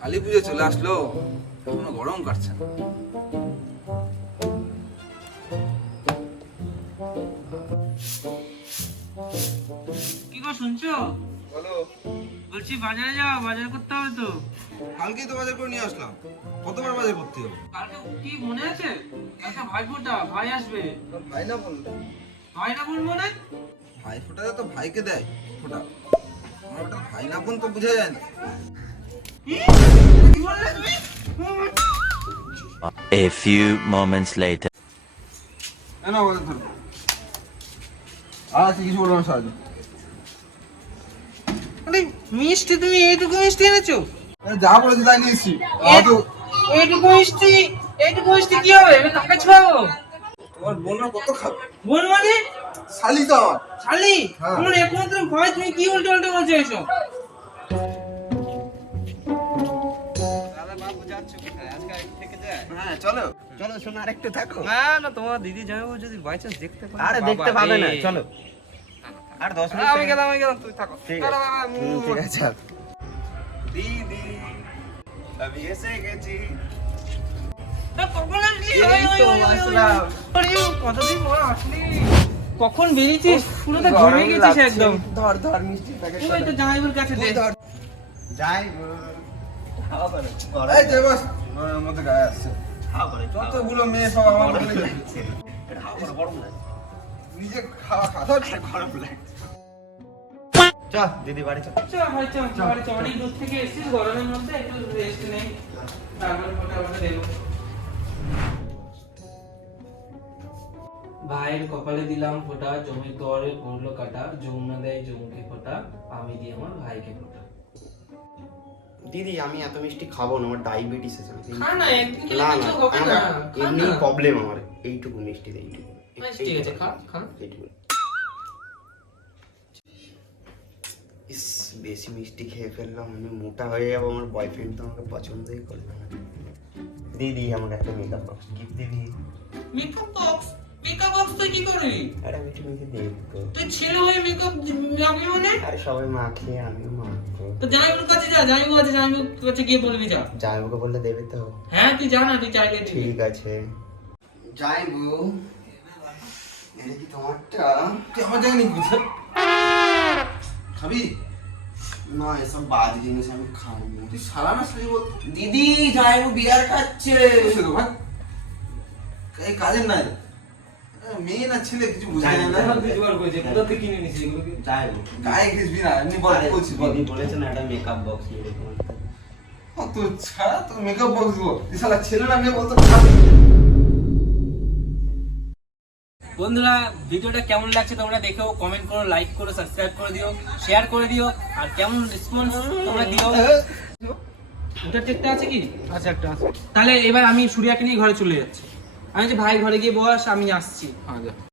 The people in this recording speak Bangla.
কালী পুজো চলে আসলো, এখনো গরম কাটছে না। কি গো শুনছো? বলো। বলছি বাজারে যাও, বাজার করতে হবে তো। কালকেই তো বাজার করে নিয়ে আসলাম, কতবার বাজার করতে হবে? কালকে কি মনে আছে? একটা ভাইফোঁটা, ভাই আসবে। তোর ভাই না বললো? ভাই না বলবো না? ভাই ফোঁটাতে তো ভাইকে দেয় ফোঁটা, আমার ওটা ভাই না বোন তো বোঝা যায় না। কি বললে তুমি? A few moments later. না বাজার ধরো। আচ্ছা কিছু বলবো না সারাদিন। আরে মিষ্টি, তুমি এইটুকু মিষ্টি এনেছো? যা বলেছি তাই নিয়েছি। এইটুকু মিষ্টি কি হবে? আমি কাকে ছোঁয়াবো? তোমার বোনরা কত খাবে? বোন মানে? শালি তো আমার। শালি? হ্যাঁ। আমার একমাত্র ভাই, তুমি কি উল্টো উল্টো বলছো এসব? হ্যাঁ চলো। চলো শোনো আরেকটু থাকো। না না, তোমার দিদি জামাইবাবু যদি বাই চান্স দেখতে পারে, আরে বাবা দেখতে পাবে না, রে। চলো আর 10 মিনিট আমি গেলাম, তুই থাকো। ঠিক চলো, আছে। বাবা, ঠিক আছে দিদি আমি এসে গেছি। তা কখন আসলি? এই তো আসলাম। আরে, কতদিন পর আসলি? কখন বেরিয়েছিস? পুরো তো ঘুরে গেছিস একদম। ধর ধর মিষ্টি প্যাকেট ওই তো জামাইবাবুর কাছে দে। যাই এই যে বস ঘরের মধ্যে গায়ে আসছে। যতগুলো মেয়ে সব আমার বলে নিজে খাওয়া খাওয়া গরম লাগছে। চ দিদি বাড়ি চল। চল ভাই, চল বাড়ি চল। অনেক দূর থেকে এসেছিস, গরমের মধ্যে একটু রেস্ট নেই, তারপরে ফটাফট দেবো। ভাইয়ের কপালে দিলাম ফোঁটা, জমির দরে পড়লো কাটা, যমুনা দেয় জমকে ফোঁটা, আমি দিই আমার ভাইকে ফোঁটা। দিদি আমি এত মিষ্টি খাবো না, আমার ডায়াবেটিস আছে। খা না, একদিন খেলে না না কিছু হবে না। খা এমনি না। প্রবলেম আমার, এইটুকু মিষ্টি দে, এইটুকু। আচ্ছা, ঠিক আছে, খা খা। এইটুকু। ইস বেশি মিষ্টি খেয়ে ফেললাম, আমি মোটা হয়ে যাবো, আমার বয়ফ্রেন্ড তো আমাকে পছন্দই করবে না। দিদি আমাকে একটা মেকআপ বক্স গিফট দিবি? Makeup box? মেকআপ বক্স তুই কি করবি? আরে আমি একটু মেখে দেখবো। তুই ছেলে হয়ে মেকআপ লাগবে মানে? আরে সবাই মাখে, আমিও মাখবো। তো জামাইবাবুর কাছে যা, জামাইবাবু আছে, জামাইবাবুর কাছে গিয়ে বলবি যা। যাইবুকে বললে দেবে তো? হ্যাঁ তুই যা না, তুই চাইলে দিবি। ঠিক আছে যাইবু। এটা কি তোমারটা? তুই আমার জায়গায় নিয়ে বুঝে খাবি? না এসব বাজে জিনিস আমি খাই না। তুই সারা না সারি বল। দিদি যাইবু বিয়ার খাচ্ছে। ভাই এই কাজের নাই মেয়ে না ছেলে কিছু বুঝে যায় না। তুই জোগাড় করেছে, কোথা থেকে কিনে নিছিস এগুলো? যাইবু গায়ে ঘিসবি না, এমনি বল বলছি বল। দিদি বলেছে না একটা মেকআপ বক্স নিয়ে দেখো। তুই ছাড়া তো মেকআপ বক্স দিব, তুই শালা ছেলে না মেয়ে বলতো। বন্ধুরা, ভিডিওটা কেমন লাগছে তোমরা দেখো, কমেন্ট করো, লাইক করো, সাবস্ক্রাইব করে দিও, শেয়ার করে দিও, আর কেমন রেসপন্স তোমরা দিও। ওটার চেকটা আছে কি? আচ্ছা একটা আছে। তাহলে এবার আমি সূর্যাকে নিয়ে ঘরে চলে যাচ্ছি। আমি যে ভাই ঘরে গিয়ে বস, আমি আসছি। হ্যাঁ যা।